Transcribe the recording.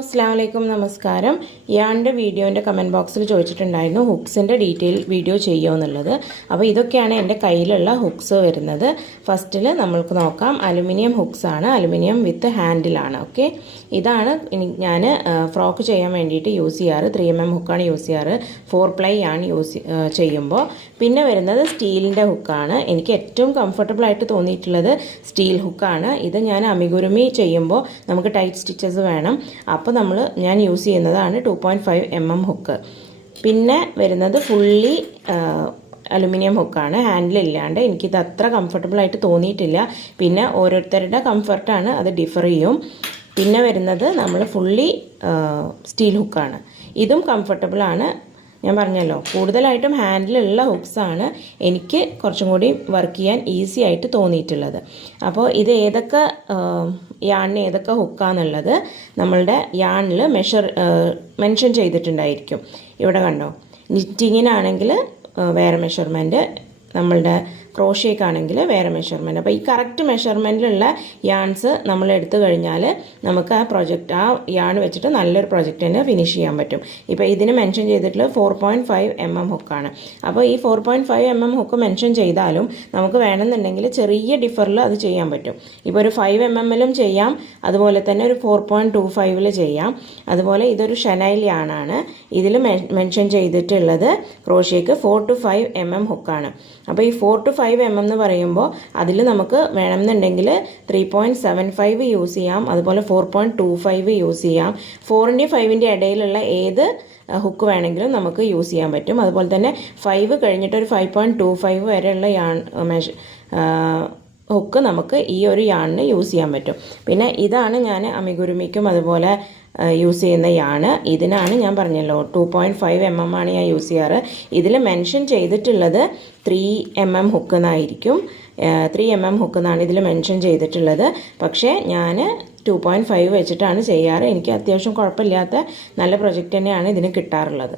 അസ്സലാമലൈക്കും നമസ്കാരം. ഇയാളുടെ വീഡിയോൻ്റെ കമൻറ്റ് ബോക്സിൽ ചോദിച്ചിട്ടുണ്ടായിരുന്നു ഹുക്സിൻ്റെ ഡീറ്റെയിൽ വീഡിയോ ചെയ്യുമോ എന്നുള്ളത്. അപ്പോൾ ഇതൊക്കെയാണ് എൻ്റെ കയ്യിലുള്ള ഹുക്സ് വരുന്നത്. ഫസ്റ്റിൽ നമ്മൾക്ക് നോക്കാം, അലുമിനിയം ഹുക്സ് ആണ്, അലുമിനിയം വിത്ത് ഹാൻഡിലാണ്. ഓക്കെ, ഇതാണ് ഞാൻ ഫ്രോക്ക് ചെയ്യാൻ വേണ്ടിയിട്ട് യൂസ് ചെയ്യാറ്. 3mm ഹുക്കാണ് യൂസ് ചെയ്യാറ്, 4 പ്ലൈ ആണ് ചെയ്യുമ്പോൾ. പിന്നെ വരുന്നത് സ്റ്റീലിൻ്റെ ഹുക്കാണ്. എനിക്ക് ഏറ്റവും കംഫർട്ടബിൾ ആയിട്ട് തോന്നിയിട്ടുള്ളത് സ്റ്റീൽ ഹുക്കാണ്. ഇത് ഞാൻ അമിഗുരുമി ചെയ്യുമ്പോൾ നമുക്ക് ടൈറ്റ് സ്റ്റിച്ചസ് വേണം, അപ്പോൾ ഞാൻ യൂസ് ചെയ്യുന്നതാണ് 2.5mm ഹുക്ക്. പിന്നെ വരുന്നത് ഫുള്ളി അലുമിനിയം ഹുക്കാണ്, ഹാൻഡിലില്ലാണ്ട്. എനിക്കിത് അത്ര കംഫർട്ടബിൾ ആയിട്ട് തോന്നിയിട്ടില്ല. പിന്നെ ഓരോരുത്തരുടെ കംഫർട്ടാണ്, അത് ഡിഫർ ചെയ്യും. പിന്നെ വരുന്നത് നമ്മൾ ഫുള്ളി സ്റ്റീൽ ഹുക്കാണ്. ഇതും കംഫർട്ടബിളാണ്. ഞാൻ പറഞ്ഞല്ലോ, കൂടുതലായിട്ടും ഹാൻഡിലുള്ള ഹുക്സാണ് എനിക്ക് കുറച്ചും കൂടി വർക്ക് ചെയ്യാൻ ഈസി ആയിട്ട് തോന്നിയിട്ടുള്ളത്. അപ്പോൾ ഇത് ഏതൊക്കെ യാണിന് ഏതൊക്കെ ഹുക്കാന്നുള്ളത് നമ്മളുടെ യാണിൽ മെൻഷൻ ചെയ്തിട്ടുണ്ടായിരിക്കും. ഇവിടെ കണ്ടോ, നിറ്റിങ്ങിനാണെങ്കിൽ വേറെ മെഷർമെൻറ്റ്, നമ്മളുടെ ക്രോഷ്യേക്കാണെങ്കിൽ വേറെ മെഷർമെൻറ്റ്. അപ്പോൾ ഈ കറക്റ്റ് മെഷർമെൻറ്റിലുള്ള യാൺസ് നമ്മൾ എടുത്തു കഴിഞ്ഞാൽ നമുക്ക് ആ യാൺ വെച്ചിട്ട് നല്ലൊരു പ്രൊജക്റ്റ് തന്നെ ഫിനിഷ് ചെയ്യാൻ പറ്റും. ഇപ്പോൾ ഇതിന് മെൻഷൻ ചെയ്തിട്ടുള്ളത് 4.5mm ഹുക്കാണ്. അപ്പോൾ ഈ 4.5mm ഹുക്ക് മെൻഷൻ ചെയ്താലും നമുക്ക് വേണമെന്നുണ്ടെങ്കിൽ ചെറിയ ഡിഫറിൽ അത് ചെയ്യാൻ പറ്റും. ഇപ്പോൾ ഒരു 5mmലും ചെയ്യാം, അതുപോലെ തന്നെ ഒരു 4.25ൽ ചെയ്യാം. അതുപോലെ ഇതൊരു ഷനൈൽ യാണാണ്. ഇതിൽ മെൻഷൻ ചെയ്തിട്ടുള്ളത് ക്രോഷ്യേക്ക് 4 to 5mm ഹുക്കാണ്. അപ്പോൾ ഈ 4 to 5mm എന്ന് പറയുമ്പോൾ അതിൽ നമുക്ക് വേണമെന്നുണ്ടെങ്കിൽ 3.75 യൂസ് ചെയ്യാം, അതുപോലെ 4.25 യൂസ് ചെയ്യാം. 4ൻ്റെയും 5ൻ്റെയും ഇടയിലുള്ള ഏത് ഹുക്ക് വേണമെങ്കിലും നമുക്ക് യൂസ് ചെയ്യാൻ പറ്റും. അതുപോലെ തന്നെ 5 കഴിഞ്ഞിട്ട് ഒരു 5.25 വരെയുള്ള ഹുക്ക് നമുക്ക് ഈ ഒരു യാണിന് യൂസ് ചെയ്യാൻ പറ്റും. പിന്നെ ഇതാണ് ഞാൻ അമിഗുരുമിക്കും അതുപോലെ യൂസ് ചെയ്യുന്ന യാണ്. ഇതിനാണ് ഞാൻ പറഞ്ഞല്ലോ 2.5mm ആണ് ഞാൻ യൂസ് ചെയ്യാറ്. ഇതിൽ മെൻഷൻ ചെയ്തിട്ടുള്ളത് 3mm ഹുക്ക് എന്നായിരിക്കും. 3mm ഹുക്ക് എന്നാണ് ഇതിൽ മെൻഷൻ ചെയ്തിട്ടുള്ളത്. പക്ഷേ ഞാൻ 2.5 വെച്ചിട്ടാണ് ചെയ്യാറ്. എനിക്ക് അത്യാവശ്യം കുഴപ്പമില്ലാത്ത നല്ല പ്രൊജക്റ്റ് തന്നെയാണ് ഇതിന് കിട്ടാറുള്ളത്.